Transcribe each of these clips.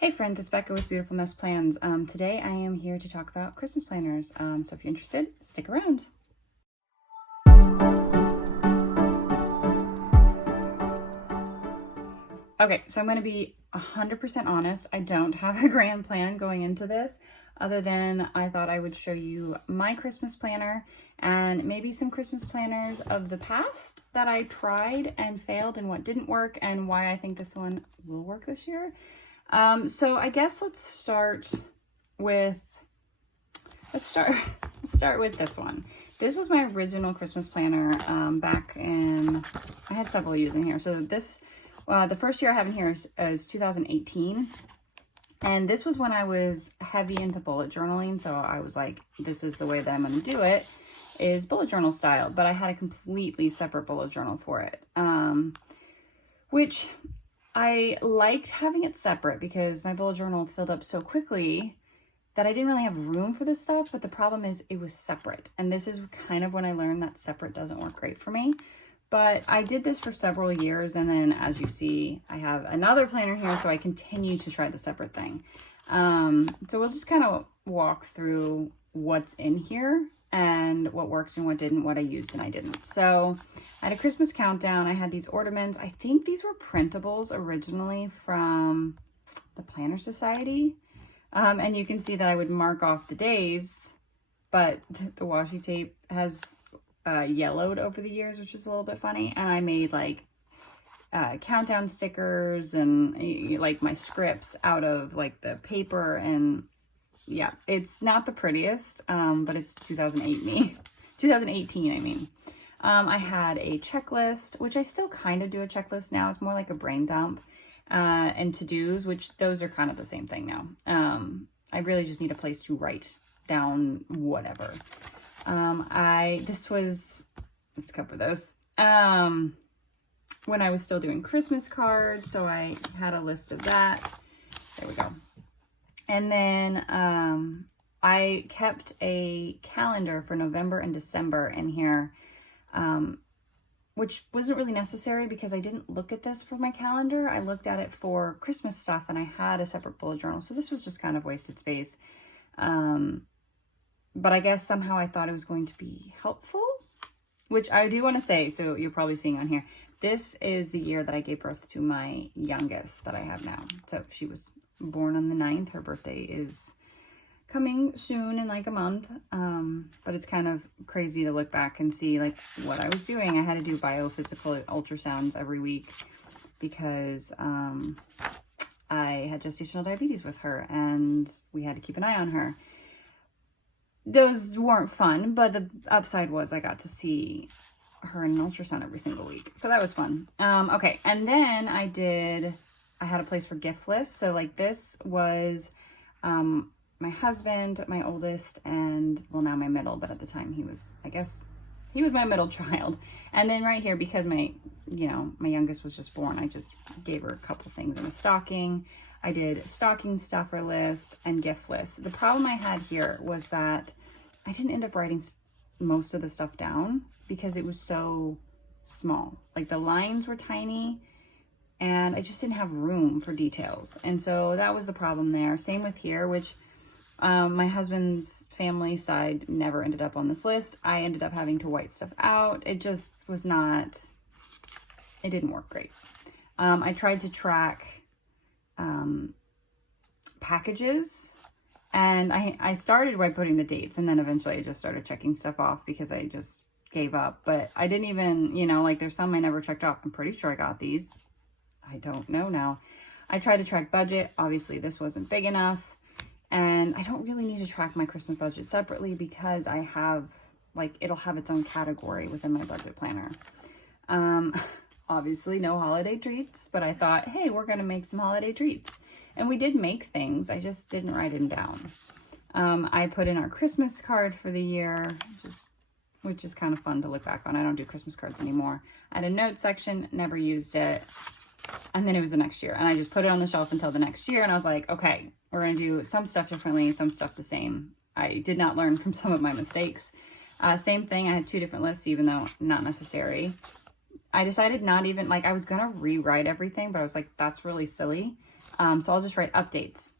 Hey friends, it's Becca with Beautiful Mess Plans. Today I am here to talk about Christmas planners. So if you're interested, stick around. Okay, so I'm going to be 100% honest. I don't have a grand plan going into this, other than I thought I would show you my Christmas planner and maybe some Christmas planners of the past that I tried and failed and what didn't work and why I think this one will work this year. So I guess let's start with this one. This was my original Christmas planner back in, I had several using here. So this, the first year I have in here is 2018. And this was when I was heavy into bullet journaling. So I was like, this is the way that I'm going to do it, is bullet journal style. But I had a completely separate bullet journal for it, which I liked having it separate because my bullet journal filled up so quickly that I didn't really have room for this stuff. But the problem is it was separate. And this is kind of when I learned that separate doesn't work great for me. But I did this for several years. And then as you see, I have another planner here. So I continue to try the separate thing. So we'll just kind of walk through what's in here and what works and what didn't, what I used and I didn't. So I had a Christmas countdown. I had these ornaments. I think these were printables originally from the Planner Society. And you can see that I would mark off the days, but the washi tape has yellowed over the years, which is a little bit funny. And I made like countdown stickers and like my scripts out of like the paper. And yeah, it's not the prettiest, but it's 2018, I mean. I had a checklist, which I still kind of do a checklist now. It's more like a brain dump, and to-dos, which those are kind of the same thing now. I really just need a place to write down whatever. Let's cover those. When I was still doing Christmas cards, so I had a list of that. There we go. And then I kept a calendar for November and December in here, which wasn't really necessary because I didn't look at this for my calendar. I looked at it for Christmas stuff and I had a separate bullet journal. So this was just kind of wasted space. But I guess somehow I thought it was going to be helpful, which I do want to say. So you're probably seeing on here, this is the year that I gave birth to my youngest that I have now. So she was born on the 9th. Her birthday is coming soon in like a month. But it's kind of crazy to look back and see like what I was doing. I had to do biophysical ultrasounds every week because I had gestational diabetes with her and we had to keep an eye on her. Those weren't fun, but the upside was I got to see her in an ultrasound every single week. So that was fun. Okay. And then I had a place for gift lists. So like this was my husband, my oldest, and well, now my middle, but at the time he was my middle child. And then right here, because my youngest was just born, I just gave her a couple things in a stocking. I did a stocking stuffer list and gift list. The problem I had here was that I didn't end up writing most of the stuff down because it was so small. Like the lines were tiny and I just didn't have room for details. And so that was the problem there. Same with here, which my husband's family side never ended up on this list. I ended up having to white stuff out. It just was not, it didn't work great. I tried to track packages and I started by putting the dates and then eventually I just started checking stuff off because I just gave up. But I didn't even, like there's some I never checked off. I'm pretty sure I got these. I don't know now. I tried to track budget. Obviously this wasn't big enough. And I don't really need to track my Christmas budget separately because I have, it'll have its own category within my budget planner. Obviously no holiday treats, but I thought, hey, we're going to make some holiday treats. And we did make things. I just didn't write them down. I put in our Christmas card for the year, which is kind of fun to look back on. I don't do Christmas cards anymore. I had a note section, never used it. And then it was the next year. And I just put it on the shelf until the next year. And I was like, okay, we're going to do some stuff differently, some stuff the same. I did not learn from some of my mistakes. Same thing. I had 2 different lists, even though not necessary. I decided not even, I was going to rewrite everything, but I was like, that's really silly. So I'll just write updates.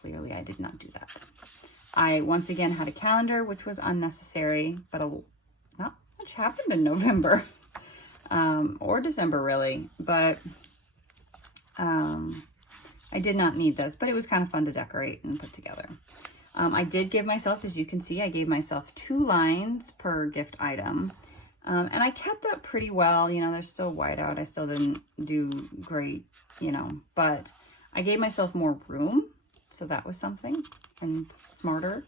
Clearly I did not do that. I once again had a calendar, which was unnecessary, but not much happened in November or December really, but I did not need this, but it was kind of fun to decorate and put together. I did give myself, as you can see, I gave myself 2 lines per gift item. And I kept up pretty well. You know, there's still white out. I still didn't do great, you know, but I gave myself more room. So that was something, and smarter.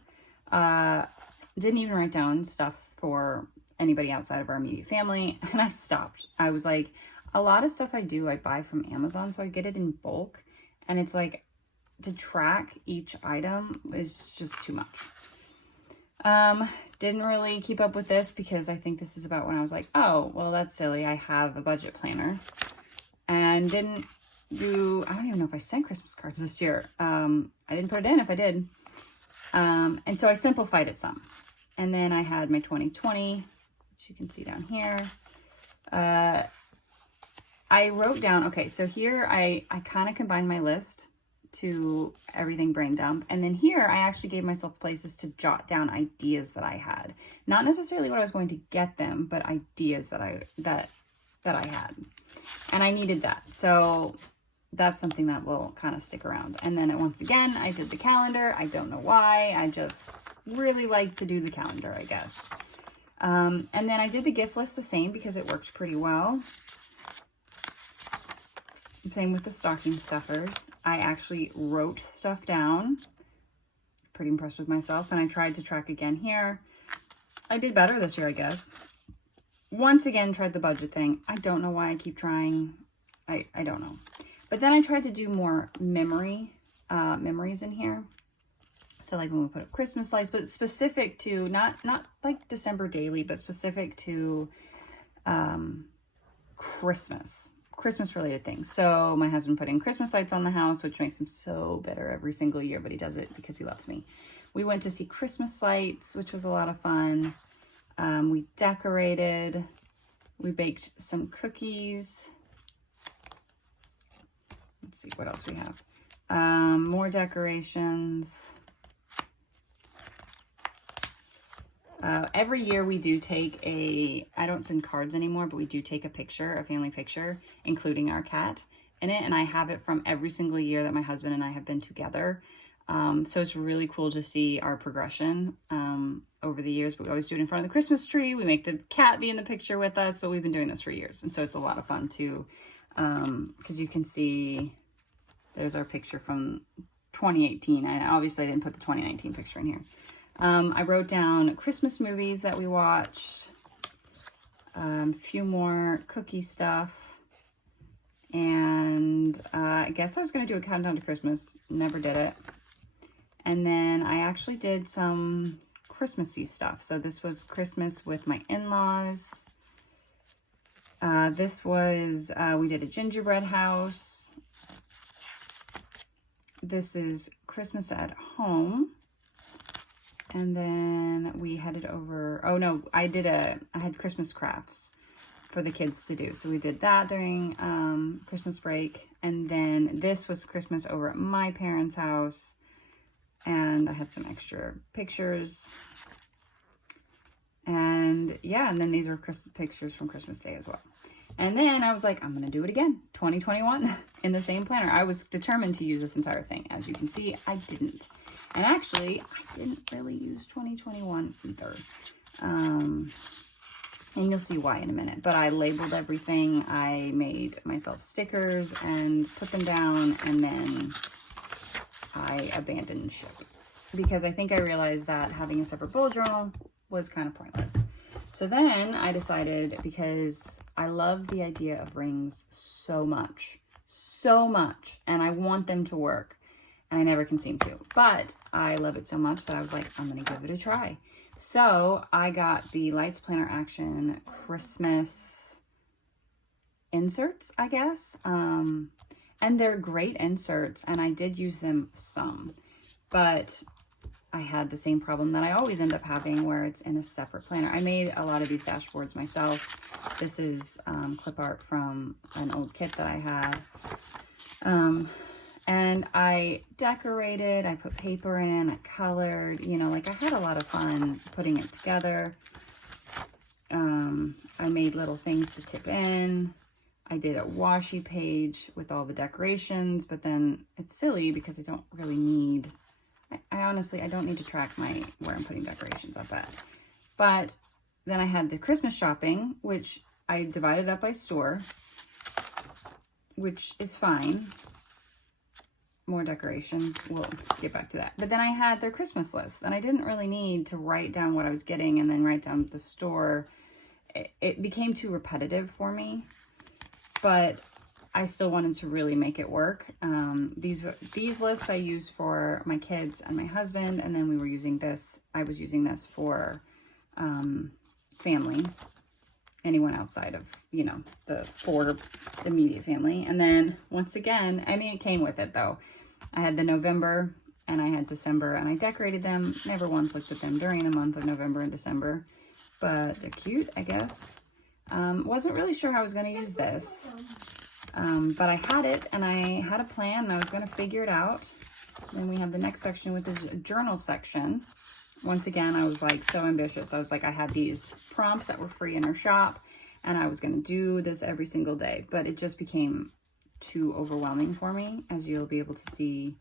Didn't even write down stuff for anybody outside of our immediate family. And I stopped. I was like, a lot of stuff I buy from Amazon. So I get it in bulk. And it's like, to track each item is just too much. Didn't really keep up with this because I think this is about when I was like, oh, well, that's silly. I have a budget planner. And didn't do, I don't even know if I sent Christmas cards this year. I didn't put it in if I did. And so I simplified it some. And then I had my 2020, which you can see down here. I wrote down, okay, so here I kind of combined my list to everything brain dump. And then here I actually gave myself places to jot down ideas that I had. Not necessarily what I was going to get them, but ideas that I had. And I needed that. So that's something that will kind of stick around. And then once again, I did the calendar. I don't know why. I just really like to do the calendar, I guess. And then I did the gift list the same because it worked pretty well. Same with the stocking stuffers. I actually wrote stuff down. Pretty impressed with myself. And I tried to track again here. I did better this year, I guess. Once again, tried the budget thing. I don't know why I keep trying. I don't know. But then I tried to do more memories in here. So like when we put up Christmas lights, but specific to, not like December daily, but specific to Christmas related things. So my husband put in Christmas lights on the house, which makes him so bitter every single year, but he does it because he loves me. We went to see Christmas lights, which was a lot of fun. We decorated, we baked some cookies. Let's see what else we have. More decorations. Every year we do take I don't send cards anymore, but we do take a picture, a family picture, including our cat in it. And I have it from every single year that my husband and I have been together. So it's really cool to see our progression over the years, but we always do it in front of the Christmas tree. We make the cat be in the picture with us, but we've been doing this for years. And so it's a lot of fun too, because you can see there's our picture from 2018. And obviously I didn't put the 2019 picture in here. I wrote down Christmas movies that we watched, a few more cookie stuff, and I guess I was going to do a countdown to Christmas. Never did it. And then I actually did some Christmassy stuff. So this was Christmas with my in-laws. This was, we did a gingerbread house. This is Christmas at home. And then we headed over, oh no, I had Christmas crafts for the kids to do. So we did that during Christmas break. And then this was Christmas over at my parents' house. And I had some extra pictures. And yeah, and then these are pictures from Christmas Day as well. And then I was like, I'm going to do it again, 2021, in the same planner. I was determined to use this entire thing. As you can see, I didn't. And actually, I didn't really use 2021 either. And you'll see why in a minute. But I labeled everything. I made myself stickers and put them down. And then I abandoned ship. Because I think I realized that having a separate bullet journal was kind of pointless. So then I decided, because I love the idea of rings so much. And I want them to work. And I never can seem to, but I love it so much that I was like, I'm going to give it a try. So I got the Lights Planner Action Christmas inserts, I guess. And they're great inserts, and I did use them some, but I had the same problem that I always end up having where it's in a separate planner. I made a lot of these dashboards myself. This is clip art from an old kit that I had. And I decorated, I put paper in, I colored, you know, like I had a lot of fun putting it together. I made little things to tip in. I did a washi page with all the decorations, but then it's silly because I don't really need, I honestly, I don't need to track where I'm putting decorations up at. But then I had the Christmas shopping, which I divided up by store, which is fine. More decorations, we'll get back to that. But then I had their Christmas lists, and I didn't really need to write down what I was getting and then write down the store. It became too repetitive for me, but I still wanted to really make it work. These lists I used for my kids and my husband, and then we were using this, I was using this for family, anyone outside of, you know, the immediate family. And then once again, I mean, it came with it though. I had the November and I had December, and I decorated them. Never once looked at them during the month of November and December, but they're cute, I guess. Wasn't really sure how I was going to use this, but I had it and I had a plan and I was going to figure it out. Then we have the next section, which is a journal section. Once again, I was like so ambitious. I was like, I had these prompts that were free in our shop and I was going to do this every single day, but it just became too overwhelming for me. As you'll be able to see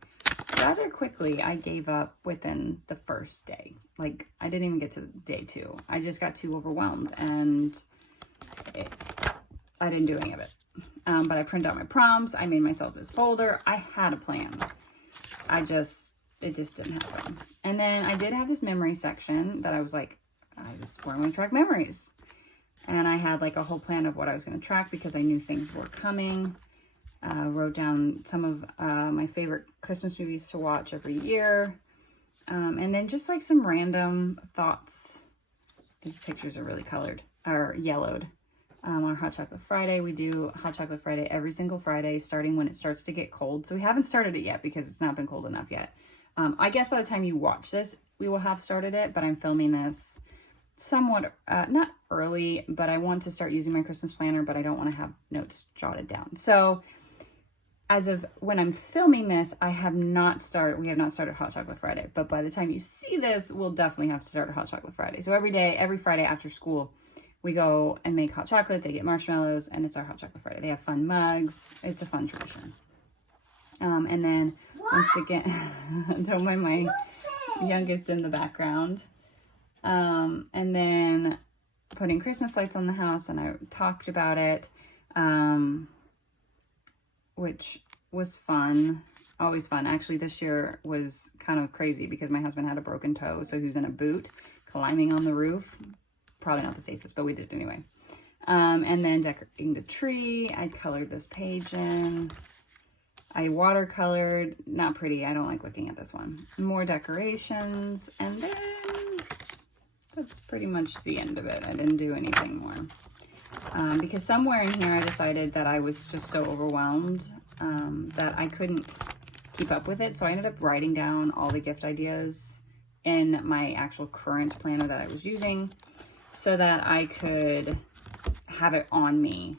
rather quickly, I gave up within the first day. Like, I didn't even get to day 2. I just got too overwhelmed and I didn't do any of it. But I printed out my prompts. I made myself this folder. I had a plan. It just didn't happen. And then I did have this memory section that I was like, I just want to track memories. And I had like a whole plan of what I was going to track because I knew things were coming. Wrote down some of my favorite Christmas movies to watch every year. And then just like some random thoughts. These pictures are really colored or yellowed. Our Hot Chocolate Friday, we do Hot Chocolate Friday every single Friday, starting when it starts to get cold. So we haven't started it yet because it's not been cold enough yet. I guess by the time you watch this, we will have started it, but I'm filming this somewhat, not early, but I want to start using my Christmas planner, but I don't want to have notes jotted down. So as of when I'm filming this, we have not started Hot Chocolate Friday, but by the time you see this, we'll definitely have to start a Hot Chocolate Friday. So every Friday after school, we go and make hot chocolate. They get marshmallows, and it's our Hot Chocolate Friday. They have fun mugs. It's a fun tradition. And then once again, don't mind my youngest in the background. And then putting Christmas lights on the house, and I talked about it, which was fun. Always fun. Actually, this year was kind of crazy because my husband had a broken toe, so he was in a boot climbing on the roof. Probably not the safest, but we did it anyway. And then decorating the tree. I colored this page in. I watercolored. Not pretty. I don't like looking at this one. More decorations. And then that's pretty much the end of it. I didn't do anything more. Because somewhere in here I decided that I was just so overwhelmed that I couldn't keep up with it. So I ended up writing down all the gift ideas in my actual current planner that I was using, so that I could have it on me,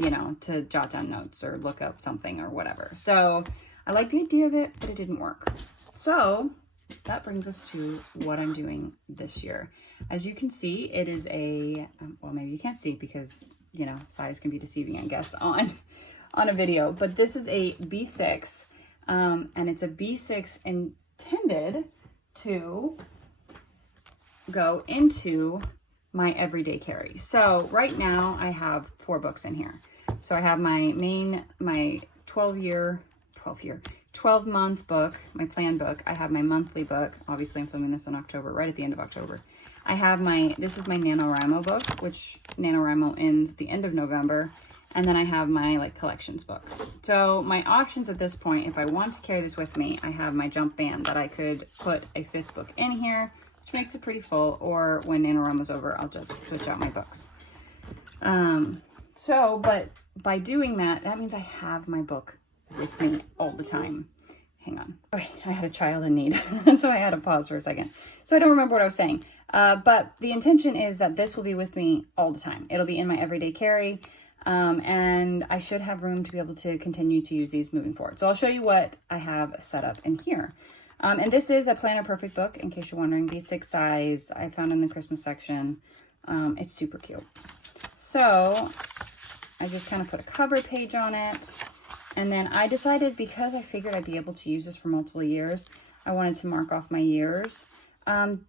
you know, to jot down notes or look up something or whatever. So I like the idea of it, but it didn't work. So that brings us to what I'm doing this year. As you can see, it is a, well, maybe you can't see because, you know, size can be deceiving, I guess, on a video. But this is a B6, and it's a B6 intended to go into my everyday carry. So right now I have 4 books in here. So I have my 12-month book, my plan book. I have my monthly book. Obviously I'm filming this in October, right at the end of October. I have this is my NaNoWriMo book, which NaNoWriMo ends the end of November. And then I have my like collections book. So my options at this point, if I want to carry this with me, I have my jump band that I could put a 5th book in here, which makes it pretty full, or when NaNoWriMo's over, I'll just switch out my books. But by doing that, that means I have my book with me all the time. Hang on. Okay, I had a child in need, so I had to pause for a second. So I don't remember what I was saying. But the intention is that this will be with me all the time. It'll be in my everyday carry. And I should have room to be able to continue to use these moving forward. So I'll show you what I have set up in here. And this is a Planner Perfect book, in case you're wondering. B6 size, I found in the Christmas section. It's super cute. So I just kind of put a cover page on it. And then I decided, because I figured I'd be able to use this for multiple years, I wanted to mark off my years. I'm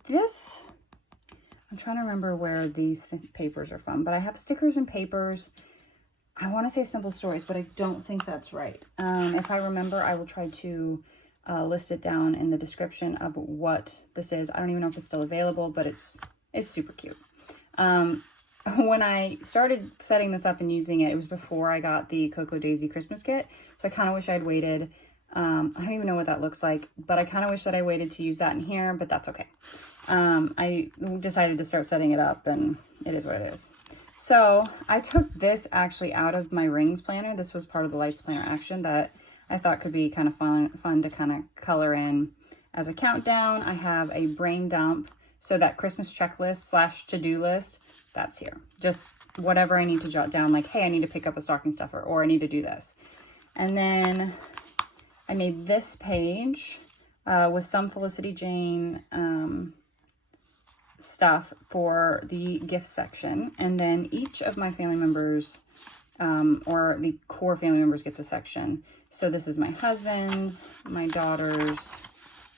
trying to remember where these papers are from, but I have stickers and papers. I want to say Simple Stories, but I don't think that's right. If I remember, I will try to list it down in the description of what this is. I don't even know if it's still available, but it's super cute. When I started setting this up and using it, it was before I got the Cocoa Daisy Christmas kit. So I kind of wish I'd waited. I don't even know what that looks like, but I kind of wish that I waited to use that in here, but that's okay. I decided to start setting it up, and it is what it is. So I took this actually out of my rings planner. This was part of the Lights Planner Action that I thought could be kind of fun to kind of color in as a countdown. I have a brain dump. So that Christmas checklist / to-do list, that's here. Just whatever I need to jot down, like, hey, I need to pick up a stocking stuffer, or I need to do this. And then I made this page with some Felicity Jane stuff for the gift section. And then each of my family members, or the core family members, gets a section. So this is my husband's, my daughter's,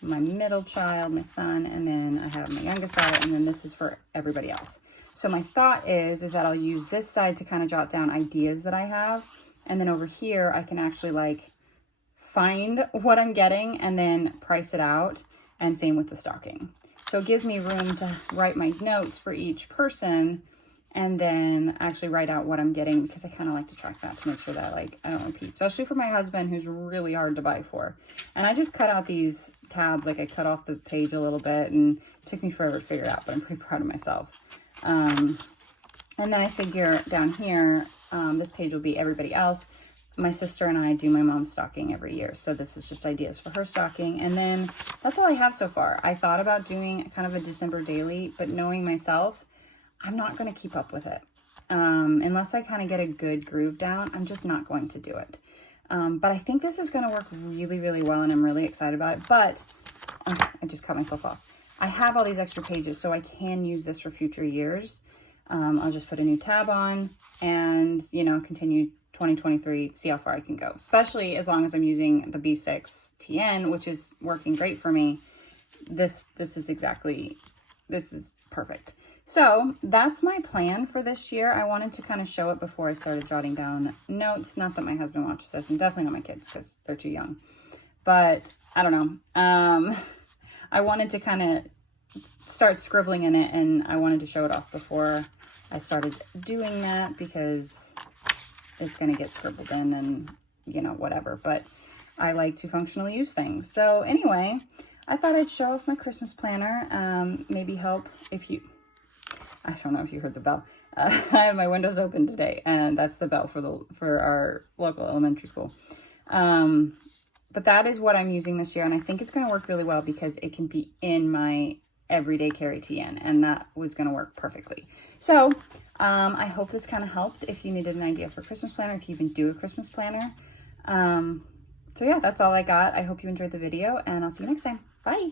my middle child, my son, and then I have my youngest daughter, and then this is for everybody else. So my thought is that I'll use this side to kind of jot down ideas that I have, and then over here I can actually like find what I'm getting and then price it out, and same with the stocking. So it gives me room to write my notes for each person and then actually write out what I'm getting, because I kind of like to track that to make sure that like I don't repeat, especially for my husband, who's really hard to buy for. And I just cut out these tabs, like I cut off the page a little bit, and it took me forever to figure it out, but I'm pretty proud of myself. And then I figure down here, this page will be everybody else. My sister and I do my mom's stocking every year, so this is just ideas for her stocking. And then that's all I have so far. I thought about doing kind of a December daily, but knowing myself, I'm not going to keep up with it. Unless I kind of get a good groove down, I'm just not going to do it. But I think this is going to work really, really well, and I'm really excited about it. But I just cut myself off. I have all these extra pages, so I can use this for future years. I'll just put a new tab on and, continue 2023, see how far I can go, especially as long as I'm using the B6 TN, which is working great for me. This is perfect. So that's my plan for this year. I wanted to kind of show it before I started jotting down notes. Not that my husband watches this, and definitely not my kids, because they're too young. But I don't know. I wanted to kind of start scribbling in it, and I wanted to show it off before I started doing that, because it's going to get scribbled in and, whatever. But I like to functionally use things. So anyway, I thought I'd show off my Christmas planner. Maybe help if you... I don't know if you heard the bell. I have my windows open today, and that's the bell for our local elementary school. But that is what I'm using this year, and I think it's going to work really well because it can be in my everyday carry TN, and that was going to work perfectly. So I hope this kind of helped if you needed an idea for Christmas planner, if you even do a Christmas planner. So yeah, that's all I got. I hope you enjoyed the video, and I'll see you next time. Bye.